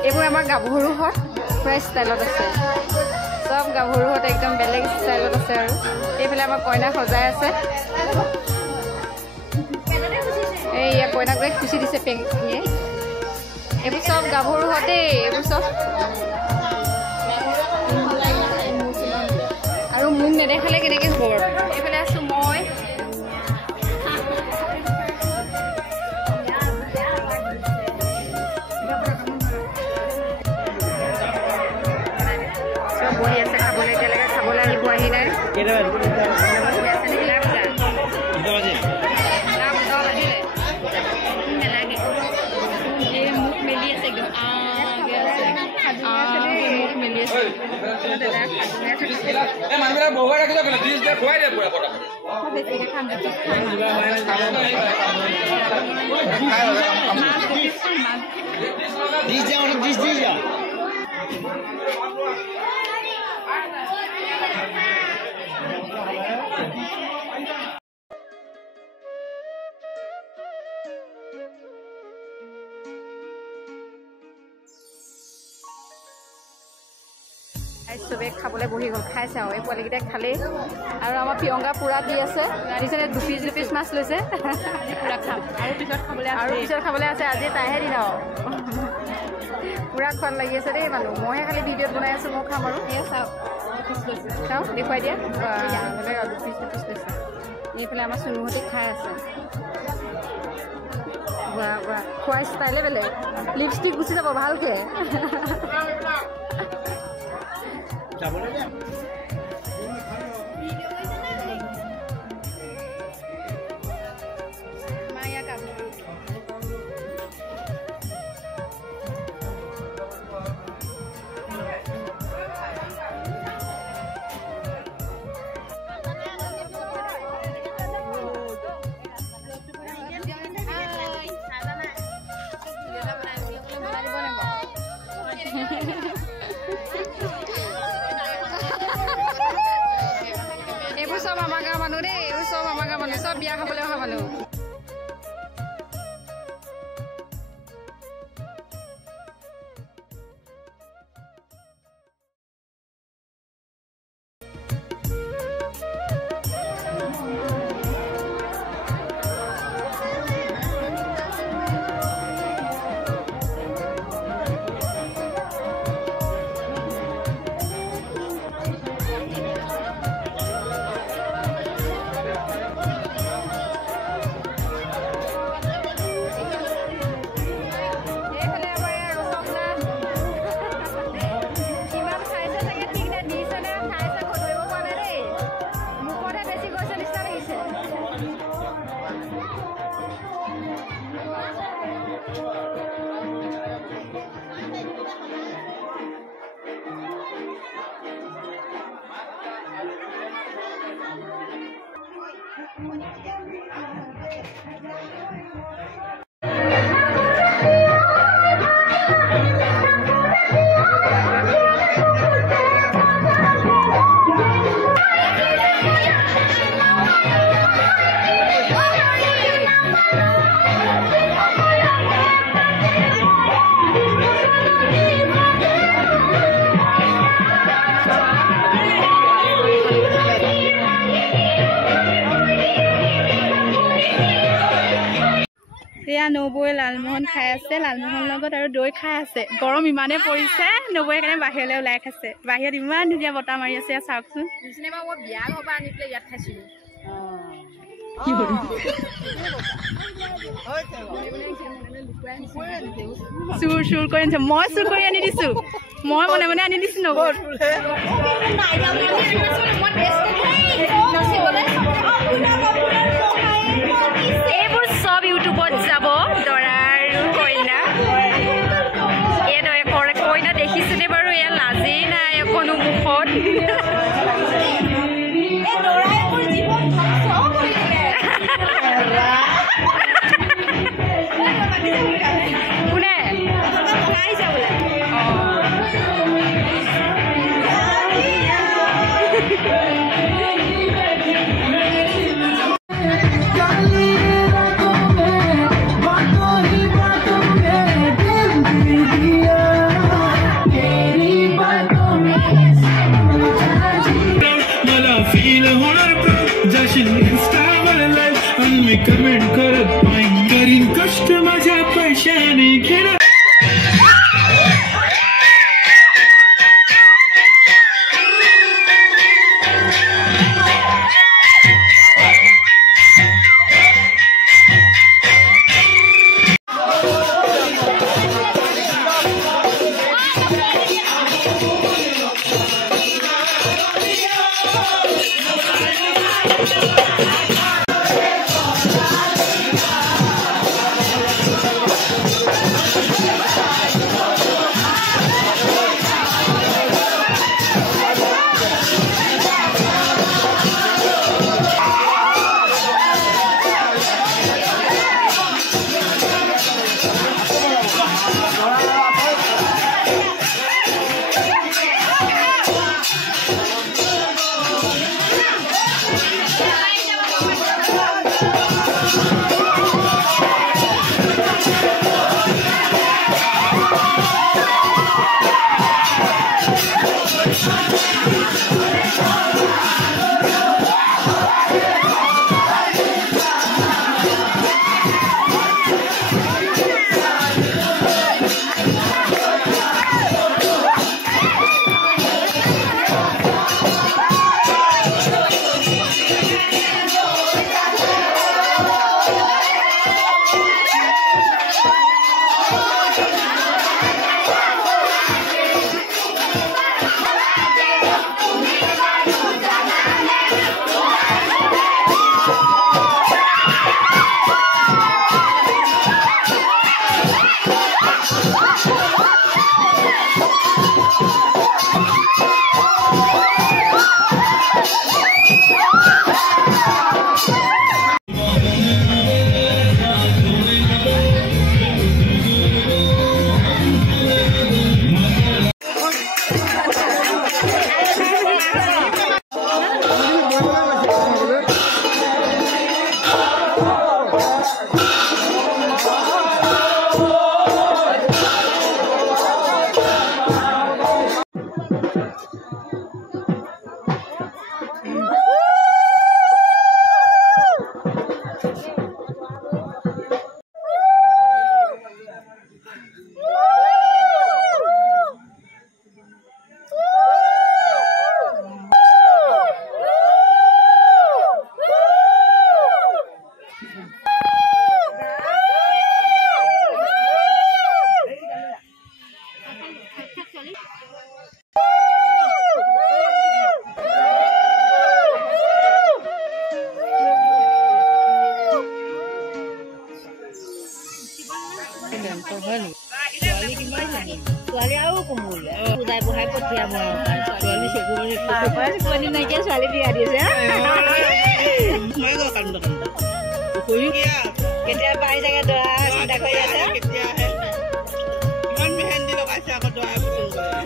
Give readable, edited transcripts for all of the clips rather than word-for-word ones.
এইবোৰ আমাৰ গাভৰুহঁত পুৰা ষ্টাইলত আছে সব গাভৰুহঁত একদম বেলেগ ষ্টাইলত আছে আৰু এইফালে আমাৰ কইনা সজাই আছে এইয়া কইনাক খুচি দিছে পেঙিয়ে এইবোৰ সব গাভৰুহঁতে এইবোৰ সব আৰু মোক নেদেখালে কেনেকৈ হ'ব বাৰু এইফালে আছোঁ মই বহি আছে খাবলৈ এতিয়ালৈকে খাবলৈ আহিব আহি নাই মুখ মেলি আছে একদম মেলি আছে চবে খাবলৈ বহি গ'ল খাইছে আৰু এই পোৱালিকেইটাই খালেই আৰু আমাৰ প্ৰিয়ংকা পুৰা দি আছে দিছে দুপিচ মাছ লৈছে পুৰা খাম আৰু পিছত খাবলৈ আছে আজি তাইহে দিন আৰু পুৰা খোৱাদ লাগি আছে দেই মানুহ মইহে খালি ভিডিঅ'ত বনাই আছোঁ মই খাম আৰু চাওঁ দেখুৱাই দিয়া দুপিচ লৈছে এইফালে আমাৰ চুনুহঁতে খাই আছে খোৱা ষ্টাইলে বেলেগ লিপষ্টিক গুচি যাব ভালকৈ এইবোৰ চব আমাৰ গাঁৱৰ মানুহ দেই এইবোৰ চব আমাৰ গাঁৱৰ মানুহ চব বিয়া খাবলৈ অহা মানুহ নবৌয়ে লালমোহন খাই আছে লালমোহন লগত আৰু দৈ খাই আছে গৰম ইমানে পৰিছে নবৌয়ে কাৰণে বাহিৰলৈ ওলাই খাইছে বাহিৰত ইমান ধুনীয়া বতাহ মাৰি আছে চাওকচোন বিয়া ঘৰৰ পৰা আনি পেলাই ইয়াত খাইছিলো চুৰ কৰি আনিছে মই চুৰ কৰি আনি দিছো মই মনে মনে আনি দিছো নবৌ এইবোৰ চব ইউটিউবত যাব দৰা আৰু কইনা এইদৰে কইনা দেখিছেনে বাৰু এয়া লাজেই নাই অকণো মুখত लोकेशन इंस्टावर लाईव्ह आणि मी कमेंट करत पाहिजे करीन कष्ट माझ्या पैशाने घेणं ছোৱালী আৰু কোমল পূজাই বহাই পঠিয়াব ছোৱালী ছোৱালী নাইকিয়া ছোৱালী বিয়া দিছে কেতিয়া পাই চাগে দৰা চিন্তা কৰি আছে ইমান মেহেন্দি লগাইছে আকৌ দৰাই পচন্দ কৰে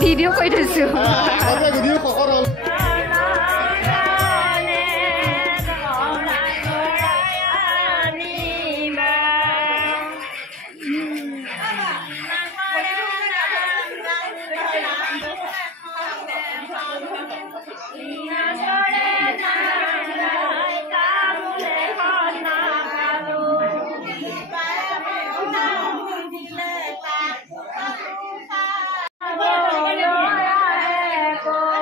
ভিডিও কৰি থৈছো Oh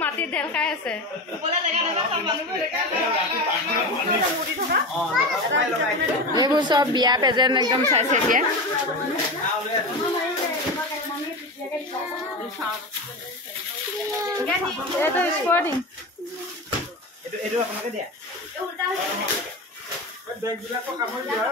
মাটি ঢেল খাই আছে এইবোৰ চব বিয়া প্ৰেজেণ্ট একদম চাইছে এতিয়া এইটো স্পৰ্টিং এইটো আপোনাকে দিয়া বেগবিলাকো কামত দিয়া